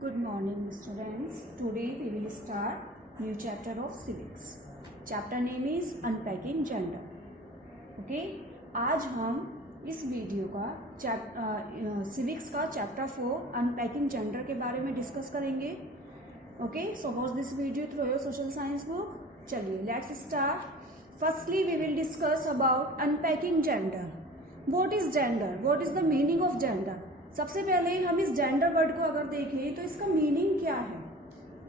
Good morning students. Today we will start new chapter of civics. Chapter name is unpacking gender. Okay? आज हम इस video का civics का chapter 4 unpacking gender के बारे में डिस्कस करेंगे. Okay? So watch this video through your social science book. चलिए let's start. Firstly we will discuss about unpacking gender. What is gender? What is the meaning of gender? सबसे पहले हम इस gender word को अगर देखें तो इसका मीनिंग क्या है,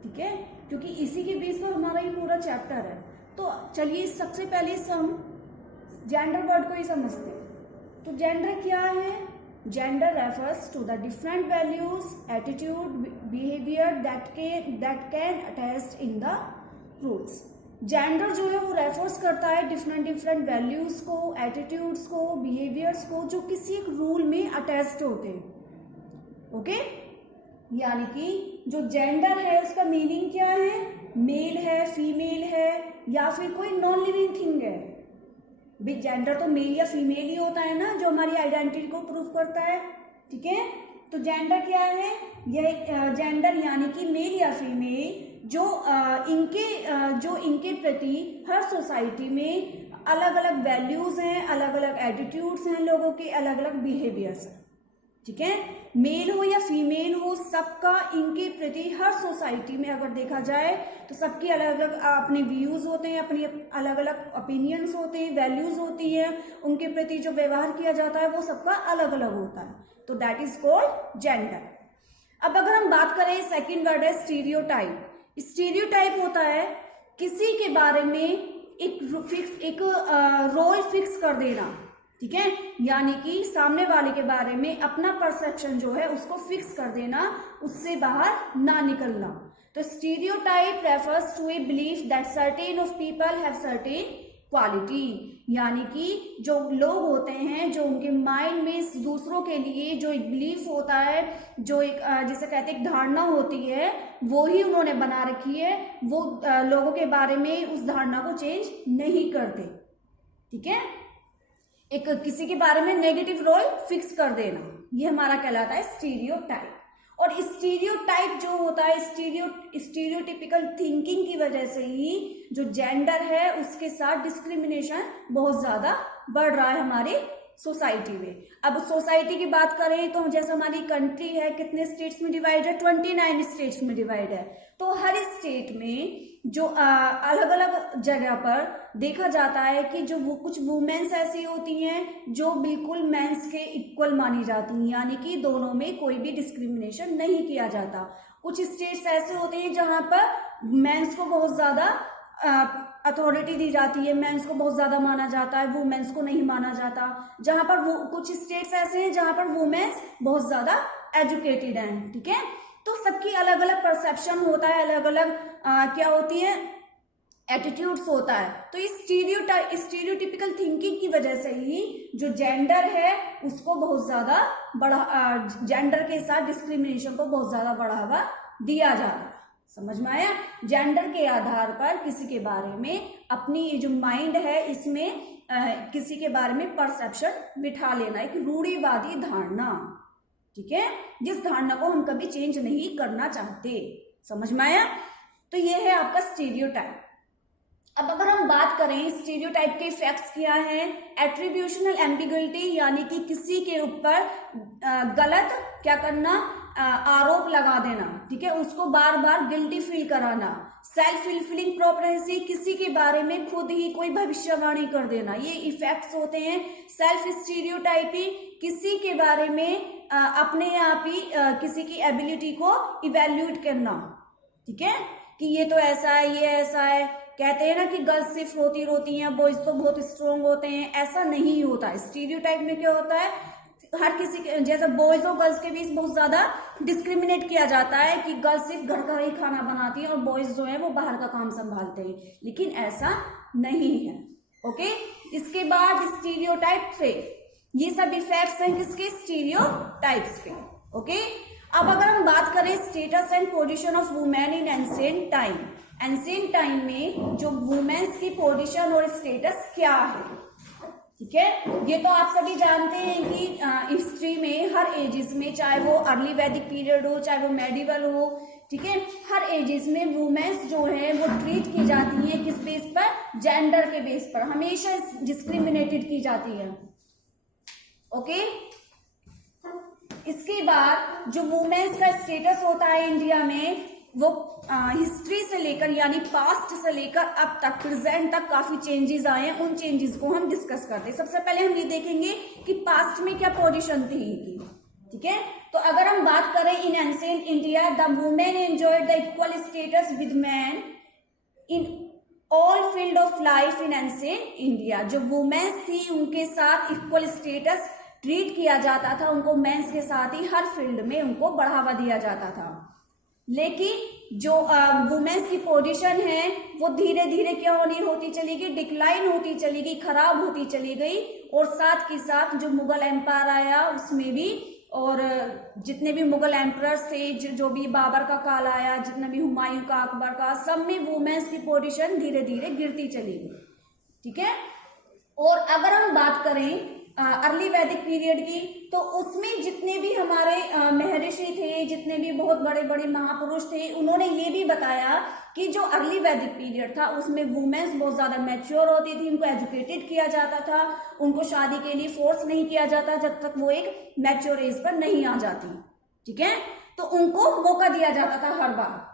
ठीक है, क्योंकि इसी के बेस पर हमारा ये पूरा चैप्टर है. तो चलिए सबसे पहले हम जेंडर वर्ड को ही समझते हैं. तो जेंडर क्या है? Gender refers to the different values, attitude, behaviour that can attached in the rules. Gender जो है वो रेफर्स करता है डिफरेंट वैल्यूज को, एटीट्यूड्स को, बिहेवियर्स को जो किसी एक रूल में अटैच्ड होते हैं. ओके यानी कि जो जेंडर है उसका मीनिंग क्या है? मेल है, फीमेल है या फिर कोई नॉन लिविंग थिंग है. भी जेंडर तो मेल या फीमेल ही होता है ना, जो हमारी आइडेंटिटी को प्रूव करता है. ठीक है, तो जेंडर क्या है? यह जेंडर यानी कि मेल या फीमेल जो इनके प्रति हर सोसाइटी में अलग अलग वैल्यूज हैं, अलग अलग एटीट्यूड्स हैं, लोगों के अलग अलग बिहेवियर्स हैं. ठीक है, मेल हो या फीमेल हो, सबका इनके प्रति हर सोसाइटी में अगर देखा जाए तो सबके अलग अलग अपने व्यूज होते हैं, अपनी अलग अलग ओपिनियंस होते हैं, वैल्यूज होती है, उनके प्रति जो व्यवहार किया जाता है वो सबका अलग अलग होता है. तो दैट इज कॉल्ड जेंडर. अब अगर हम बात करें, सेकेंड वर्ड है स्टीरियोटाइप. स्टीरियोटाइप होता है किसी के बारे में एक रोल फिक्स कर देना. ठीक है, यानी कि सामने वाले के बारे में अपना परसेप्शन जो है उसको फिक्स कर देना, उससे बाहर ना निकलना. तो stereotype refers to a belief that certain of people have certain quality. यानी कि जो लोग होते हैं, जो उनके माइंड में दूसरों के लिए जो एक बिलीफ होता है, जो एक जिसे कहते हैं एक धारणा होती है, वो ही उन्होंने बना रखी है. वो लोगों के बारे में उस धारणा को चेंज नहीं करते. ठीक है, एक किसी के बारे में नेगेटिव रोल फिक्स कर देना, ये हमारा कहलाता है स्टीरियोटाइप. और स्टीरियोटाइप जो होता है, स्टीरियोटिपिकल थिंकिंग की वजह से ही जो जेंडर है उसके साथ डिस्क्रिमिनेशन बहुत ज्यादा बढ़ रहा है हमारी सोसाइटी में. अब सोसाइटी की बात करें तो जैसे हमारी कंट्री है, कितने स्टेट्स में डिवाइड है? 29 स्टेट्स में डिवाइड है. तो हर स्टेट में जो अलग अलग जगह पर देखा जाता है कि जो वो कुछ वुमेन्स ऐसी होती हैं जो बिल्कुल मेंस के इक्वल मानी जाती हैं, यानी कि दोनों में कोई भी डिस्क्रिमिनेशन नहीं किया जाता. कुछ स्टेट्स ऐसे होते हैं जहां पर मेंस को बहुत ज्यादा अथॉरिटी दी जाती है, मेंस को बहुत ज्यादा माना जाता है, वुमेन्स को नहीं माना जाता. जहां पर वो कुछ स्टेट्स ऐसे हैं जहां पर वुमेन्स बहुत ज्यादा एजुकेटेड हैं. ठीक है, तो सबकी अलग अलग परसेप्शन होता है, अलग अलग क्या होती है, एटीट्यूड्स होता है. तो इस स्टीरियोटिपिकल थिंकिंग की वजह से ही जो जेंडर है उसको बहुत ज्यादा जेंडर के साथ डिस्क्रिमिनेशन को बहुत ज्यादा बढ़ावा दिया जा रहा है. समझ में आया? जेंडर के आधार पर किसी के बारे में अपनी जो माइंड है इसमें किसी के बारे में परसेप्शन बिठा लेना, एक रूढ़िवादी धारणा. ठीक है, जिस धारणा को हम कभी चेंज नहीं करना चाहते. समझ में आया? तो ये है आपका स्टीरियोटाइप. अब अगर हम बात करें स्टीरियोटाइप के इफेक्ट्स क्या हैं? एट्रीब्यूशनल एम्बिग्युइटी, यानी कि किसी के ऊपर गलत क्या करना, आरोप लगा देना. ठीक है, उसको बार बार गिल्टी फील कराना. सेल्फ फुलफिलिंग प्रोफेसी, किसी के बारे में खुद ही कोई भविष्यवाणी कर देना. ये इफेक्ट्स होते हैं. सेल्फ स्टीरियोटाइपिंग, किसी के बारे में अपने आप ही किसी की एबिलिटी को इवेल्यूएट करना. ठीक है, कि ये तो ऐसा है, ये ऐसा है. कहते हैं ना कि गर्ल्स सिर्फ रोती रोती हैं, बॉयज तो बहुत स्ट्रोंग होते हैं. ऐसा नहीं होता है. स्टीरियोटाइप में क्या होता है, हर किसी के जैसे बॉयज और गर्ल्स के बीच बहुत ज्यादा डिस्क्रिमिनेट किया जाता है कि गर्ल्स सिर्फ घर का ही खाना बनाती है और बॉयज जो है वो बाहर का काम संभालते हैं, लेकिन ऐसा नहीं है. ओके, इसके बाद स्टीरियोटाइप थे. ये सब इफेक्ट्स हैं किसके? स्टीरियोटाइप्स के. ओके, अब अगर हम बात करें status and position of women in ancient time. Ancient time में जो वुमेन्स की पोजीशन और स्टेटस क्या है? ठीक है। ये तो आप सभी जानते हैं कि हिस्ट्री में हर एजेस में, चाहे वो अर्ली वैदिक पीरियड हो, चाहे वो मेडिवल हो, ठीक है, हर एजेस में वुमेन्स जो है वो ट्रीट की जाती है किस बेस पर, जेंडर के बेस पर, हमेशा डिस्क्रिमिनेटेड की जाती है। ओके। इसके बाद जो वुमेन्स का स्टेटस होता है इंडिया में, वो हिस्ट्री से लेकर यानी पास्ट से लेकर अब तक प्रेजेंट तक काफी चेंजेस आए हैं। उन चेंजेस को हम डिस्कस करते हैं। सबसे पहले हम ये देखेंगे कि पास्ट में क्या पोजीशन थी इनकी, ठीक है। तो अगर हम बात करें इन ancient India, the women enjoyed the equal status with man in all field of life in ancient India. जो वुमेन्स थी उनके साथ इक्वल स्टेटस ट्रीट किया जाता था, उनको मेंस के साथ ही हर फील्ड में उनको बढ़ावा दिया जाता था। लेकिन जो वुमेन्स की पोजीशन है वो धीरे धीरे क्या होती चली गई, डिक्लाइन होती चली गई, खराब होती चली गई। और साथ के साथ जो मुगल एम्पायर आया उसमें भी, और जितने भी मुगल एम्परर्स थे, जो भी बाबर का काल आया, जितना भी हुमायूं का, अकबर का, सब में वुमेन्स की पोजीशन धीरे धीरे गिरती चली गई, ठीक है। और अगर हम बात करें अर्ली वैदिक पीरियड की, तो उसमें जितने भी हमारे महर्षि थे, जितने भी बहुत बड़े बड़े महापुरुष थे, उन्होंने ये भी बताया कि जो अर्ली वैदिक पीरियड था उसमें वुमेन्स बहुत ज्यादा मैच्योर होती थी, उनको एजुकेटेड किया जाता था, उनको शादी के लिए फोर्स नहीं किया जाता जब तक वो एक मैच्योर एज पर नहीं आ जाती, ठीक है। तो उनको मौका दिया जाता था हर बार।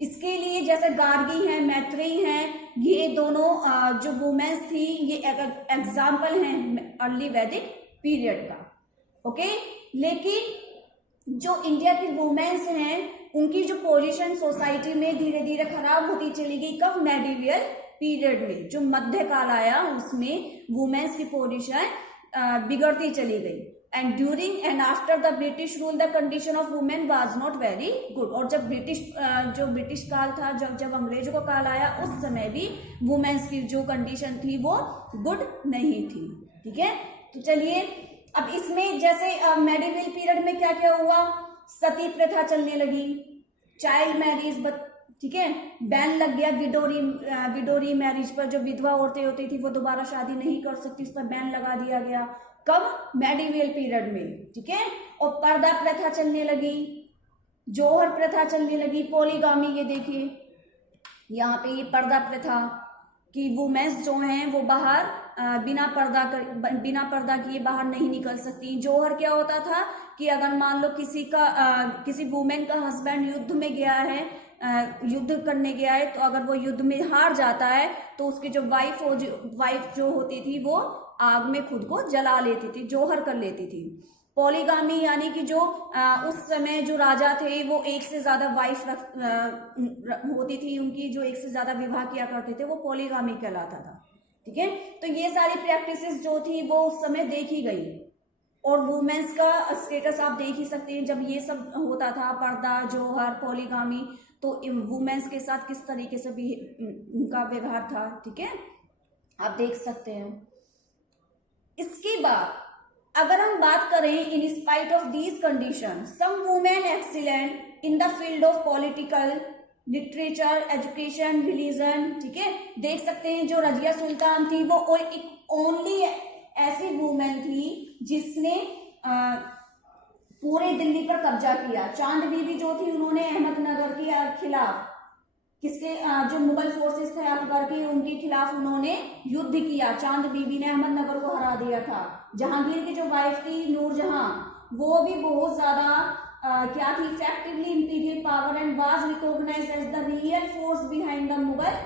इसके लिए जैसे गार्गी हैं, मैत्रेयी हैं, ये दोनों जो वुमेन्स थी, ये एग्जाम्पल हैं अर्ली वैदिक पीरियड का। ओके। लेकिन जो इंडिया की वुमेन्स हैं उनकी जो पोजीशन सोसाइटी में धीरे धीरे खराब होती चली गई। कब? मेडिवल पीरियड में, जो मध्यकाल आया उसमें वुमेन्स की पोजीशन बिगड़ती चली गई। And during and after the British rule the condition of women was not very good. और जब जो ब्रिटिश काल था, जब अंग्रेजों का काल आया, उस समय भी वुमेन्स की जो कंडीशन थी वो गुड नहीं थी, ठीक है। तो चलिए अब इसमें जैसे मेडिवल पीरियड में क्या क्या हुआ, सती प्रथा चलने लगी, चाइल्ड मैरिज, ठीक है, बैन लग गया विडोरी मैरिज पर। जो विधवा औरतें होती थी वो दोबारा शादी नहीं कर सकती, उस पर बैन लगा दिया गया। कब? मेडिवल पीरियड में, ठीक है। और पर्दा प्रथा चलने लगी, जौहर प्रथा चलने लगी, पॉलीगामी, ये देखिए यहाँ पे ये पर्दा प्रथा कि वुमेन्स जो हैं वो बाहर बिना पर्दा किए बाहर नहीं निकल सकती। जौहर क्या होता था कि अगर मान लो किसी वुमेन का हस्बैंड युद्ध में गया है, युद्ध करने गया है, तो अगर वो युद्ध में हार जाता है तो उसकी जो वाइफ जो होती थी वो आग में खुद को जला लेती थी, जौहर कर लेती थी। पॉलीगामी यानी कि जो उस समय जो राजा थे वो एक से ज्यादा वाइफ होती थी उनकी, जो एक से ज्यादा विवाह किया करते थे, वो पॉलीगामी कहलाता था, ठीक है। तो ये सारी प्रैक्टिसेस जो थी वो उस समय देखी गई। और वुमेन्स का स्टेटस आप देख ही सकते हैं, जब ये सब होता था, पर्दा, जौहर, पॉलीगामी, तो वुमेन्स के साथ किस तरीके से भी उनका व्यवहार था, ठीक है, आप देख सकते हैं। इसके बाद अगर हम बात करें, in spite of these condition some women excellent in the field of political, literature, education, religion, ठीक है। देख सकते हैं जो रजिया सुल्तान थी वो एक ओनली ऐसी वुमेन थी जिसने पूरे दिल्ली पर कब्जा किया। चांद बीबी जो थी उन्होंने अहमदनगर के खिलाफ, किसके, जो मुगल फोर्सेस थे अकबर के, उनके खिलाफ उन्होंने युद्ध किया। चांद बीबी ने अहमदनगर को हरा दिया था। जहांगीर की जो वाइफ थी नूरजहां, वो भी बहुत ज्यादा क्या थी, effectively imperial power and was recognised as the real force behind the Mughal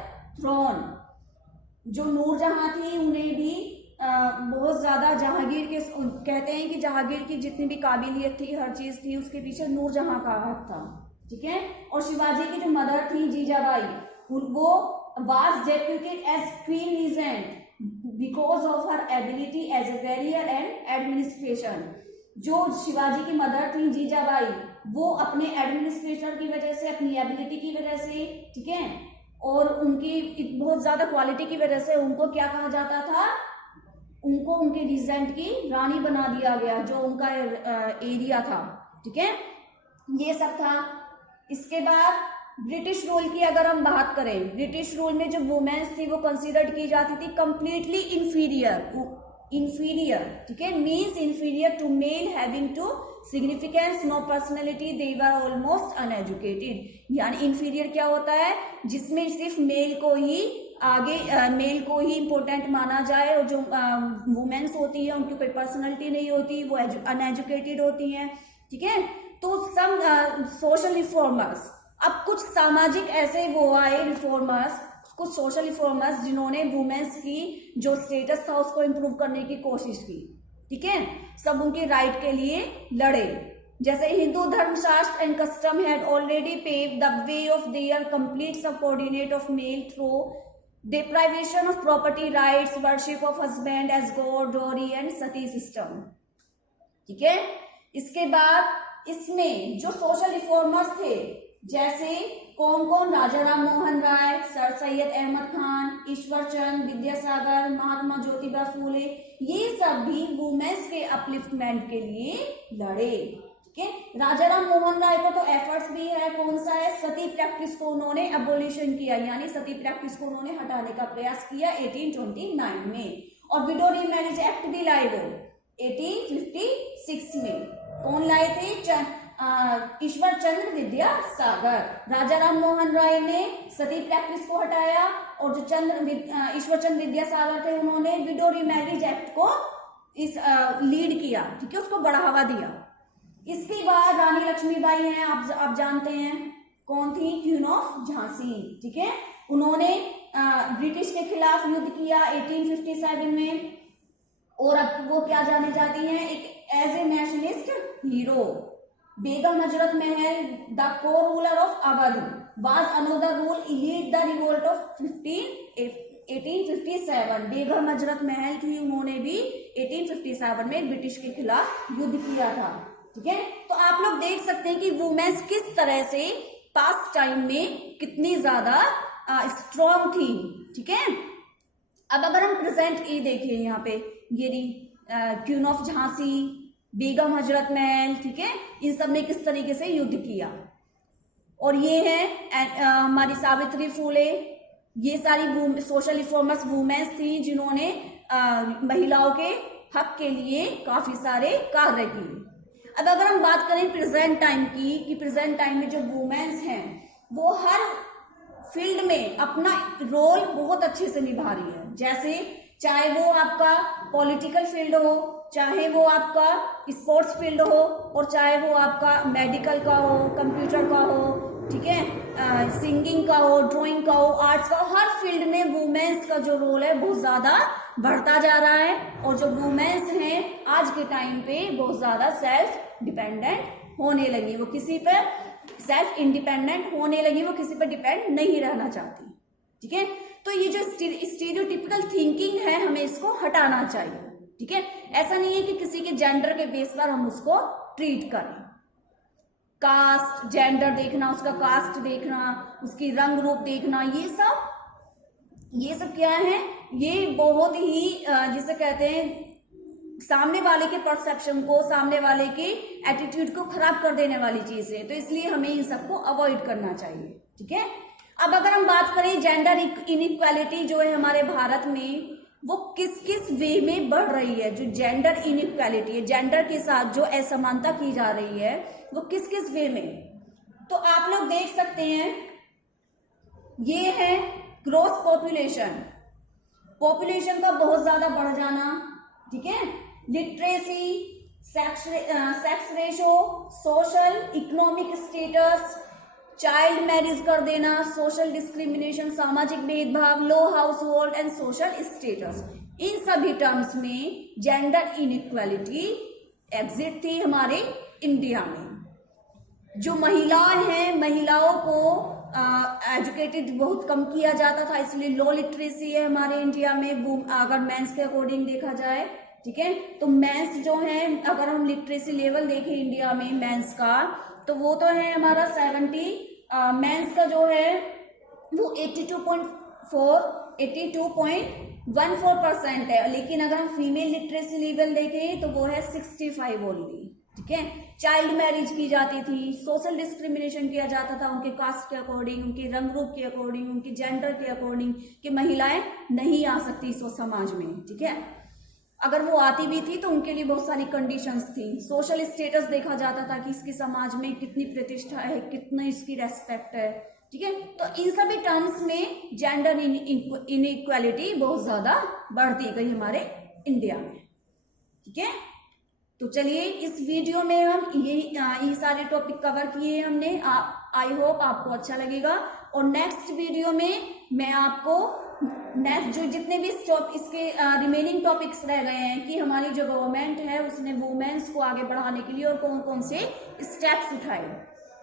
throne. जो नूरजहां थी उन्हें भी बहुत ज्यादा जहांगीर के, कहते हैं कि जहांगीर की जितनी भी काबिलियत थी, हर चीज थी, उसके पीछे नूरजहां का हाथ था, ठीक है। और शिवाजी की जो मदर थी जीजाबाई, वो was deputed as queen regent because of her ability as a warrior and administration. जो शिवाजी की मदर थी जीजाबाई, वो अपने एडमिनिस्ट्रेटर की वजह से, अपनी एबिलिटी की वजह से, ठीक है, और उनकी बहुत ज्यादा क्वालिटी की वजह से उनको क्या कहा जाता था, उनको उनके रीजेंट की रानी बना दिया गया, जो उनका एरिया था, ठीक है। ये सब था। इसके बाद ब्रिटिश रूल की अगर हम बात करें, ब्रिटिश रूल में जो वुमेन्स थी वो कंसीडर्ड की जाती थी कंप्लीटली इंफीरियर, इंफीरियर, ठीक है, means inferior to male having to significance no personality, they were almost uneducated. यानी इंफीरियर क्या होता है, जिसमें सिर्फ मेल को ही मेल को ही इंपॉर्टेंट माना जाए, और जो वुमेन्स होती है उनकी कोई पर्सनैलिटी नहीं होती, वो अनएजुकेटेड होती हैं, ठीक है। तो सम सोशल रिफॉर्मर्स, अब कुछ सामाजिक ऐसे वो आए रिफॉर्मर्स, कुछ सोशल रिफॉर्मर्स जिन्होंने वुमेन्स की जो स्टेटस था उसको इम्प्रूव करने की कोशिश की, ठीक है, सब उनके राइट के लिए लड़े। जैसे हिंदू धर्मशास्त्र and custom had already paved the way of their complete subordinate of male through deprivation of property rights, worship of husband as god, dowry and sati system, ठीक है। इसके बाद इसमें जो सोशल रिफॉर्मर्स थे, जैसे कौन कौन, राजा राम मोहन राय, सर सैयद अहमद खान, ईश्वर चंद विद्यासागर, महात्मा ज्योतिबा फूले, ये सब भी वुमेन्स के अपलिफ्टमेंट के लिए लड़े, ठीक है। राजा राम मोहन राय का तो एफर्ट्स भी है, कौन सा है, सती प्रैक्टिस को उन्होंने एबोलिशन किया, यानी सती प्रैक्टिस को उन्होंने हटाने का प्रयास किया 1829 में, और विडो रीमैरिज एक्ट भी लाए वो 1856 में। कौन लाए थे, ईश्वर चंद्र विद्यासागर। राजा राम मोहन राय ने सती प्रैक्टिस को हटाया, और जो ईश्वर चंद्र विद्यासागर थे उन्होंने विडो रीमैरिज एक्ट को लीड किया, ठीक है, उसको बढ़ावा दिया। इसके बाद रानी लक्ष्मीबाई हैं, आप जानते हैं कौन थी, क्वीन ऑफ झांसी, ठीक है। उन्होंने ब्रिटिश के खिलाफ युद्ध किया 1857 में, और अब वो क्या जाने जाती हैं, एक as a nationalist hero. Begum Hazrat Mahal, the को ruler of Awadh, was another rule lead the revolt of 1857। Begum Hazrat Mahal थी, उन्होंने भी 1857 में ब्रिटिश के खिलाफ युद्ध किया था, ठीक है। तो आप लोग देख सकते हैं कि वुमेन्स किस तरह से पास्ट टाइम में कितनी ज्यादा स्ट्रॉन्ग थी, ठीक है। अब अगर हम प्रेजेंट ये देखिए, यहाँ पे ये क्वीन ऑफ झांसी, बेगम हजरत महल, ठीक है, इन सब ने किस तरीके से युद्ध किया। और ये है हमारी सावित्री फूले, ये सारी सोशल रिफॉर्मर्स वुमेन्स थी जिन्होंने महिलाओं के हक के लिए काफी सारे कार्य किए। अब अगर हम बात करें प्रेजेंट टाइम की, कि प्रेजेंट टाइम में जो वुमेन्स हैं वो हर फील्ड में अपना रोल बहुत अच्छे से निभा रही है। जैसे चाहे वो आपका पॉलिटिकल फील्ड हो, चाहे वो आपका स्पोर्ट्स फील्ड हो, और चाहे वो आपका मेडिकल का हो, कंप्यूटर का हो, ठीक है, सिंगिंग का हो, ड्राइंग का हो, आर्ट्स का हो, हर फील्ड में वुमेन्स का जो रोल है बहुत ज्यादा बढ़ता जा रहा है। और जो वुमेन्स हैं आज के टाइम पे बहुत ज्यादा सेल्फ डिपेंडेंट होने लगी, वो किसी पर सेल्फ इंडिपेंडेंट होने लगी, वो किसी पर डिपेंड नहीं रहना चाहती, ठीक है। तो ये जो स्टीरियोटिपिकल थिंकिंग है, हमें इसको हटाना चाहिए, ठीक है। ऐसा नहीं है कि किसी के जेंडर के बेस पर हम उसको ट्रीट करें। कास्ट, जेंडर देखना, उसका कास्ट देखना, उसकी रंग रूप देखना, ये सब क्या है, ये बहुत ही जिसे कहते हैं सामने वाले के परसेप्शन को, सामने वाले के एटीट्यूड को खराब कर देने वाली चीज है। तो इसलिए हमें इन सबको अवॉइड करना चाहिए, ठीक है। अब अगर हम बात करें जेंडर इनइक्वालिटी जो है हमारे भारत में, वो किस किस वे में बढ़ रही है। जो जेंडर इनइक्वालिटी है, जेंडर के साथ जो असमानता की जा रही है, वो किस किस वे में, तो आप लोग देख सकते हैं, ये है ग्रोथ पॉपुलेशन का बहुत ज्यादा बढ़ जाना, ठीक है, literacy, sex ratio, social economic status, child marriage कर देना, सोशल डिस्क्रिमिनेशन, सामाजिक भेदभाव, low household and social status, इन सभी टर्म्स में जेंडर इनइक्वालिटी एग्जिट थी हमारे इंडिया में। जो महिलाएं हैं, महिलाओं को एजुकेटेड बहुत कम किया जाता था, इसलिए लो लिटरेसी है हमारे इंडिया में, अगर मेंस के अकॉर्डिंग देखा जाए, ठीक है। तो मेंस जो है, अगर हम लिटरेसी लेवल देखें इंडिया में मेंस का, तो वो तो है हमारा 70, मेंस का जो है वो 82.14% है। लेकिन अगर हम फीमेल लिटरेसी लेवल देखें तो वो है 65 ओनली, ठीक है। चाइल्ड मैरिज की जाती थी, सोशल डिस्क्रिमिनेशन किया जाता था उनके कास्ट के अकॉर्डिंग, उनके रंग रूप के अकॉर्डिंग, उनके जेंडर के अकॉर्डिंग, कि महिलाएं नहीं आ सकती इस समाज में, ठीक है। अगर वो आती भी थी तो उनके लिए बहुत सारी कंडीशंस थी। सोशल स्टेटस देखा जाता था कि इसके समाज में कितनी प्रतिष्ठा है, कितना इसकी रेस्पेक्ट है, ठीक है। तो इन सभी टर्म्स में जेंडर इनइक्वालिटी बहुत ज्यादा बढ़ती गई हमारे इंडिया में, ठीक है। तो चलिए इस वीडियो में हम ये सारे टॉपिक कवर किए हमने। आई होप आपको अच्छा लगेगा। और नेक्स्ट वीडियो में मैं आपको नेक्स्ट जो जितने भी इसके रिमेनिंग टॉपिक्स रह गए हैं कि हमारी जो गवर्नमेंट है उसने वुमेन्स को आगे बढ़ाने के लिए और कौन कौन से स्टेप्स उठाए,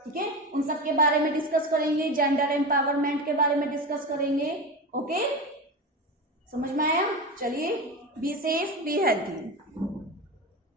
ठीक है, उन सब के बारे में डिस्कस करेंगे। जेंडर एम्पावरमेंट के बारे में डिस्कस करेंगे। ओके, समझ में आया? चलिए, बी सेफ, बी हेल्थी।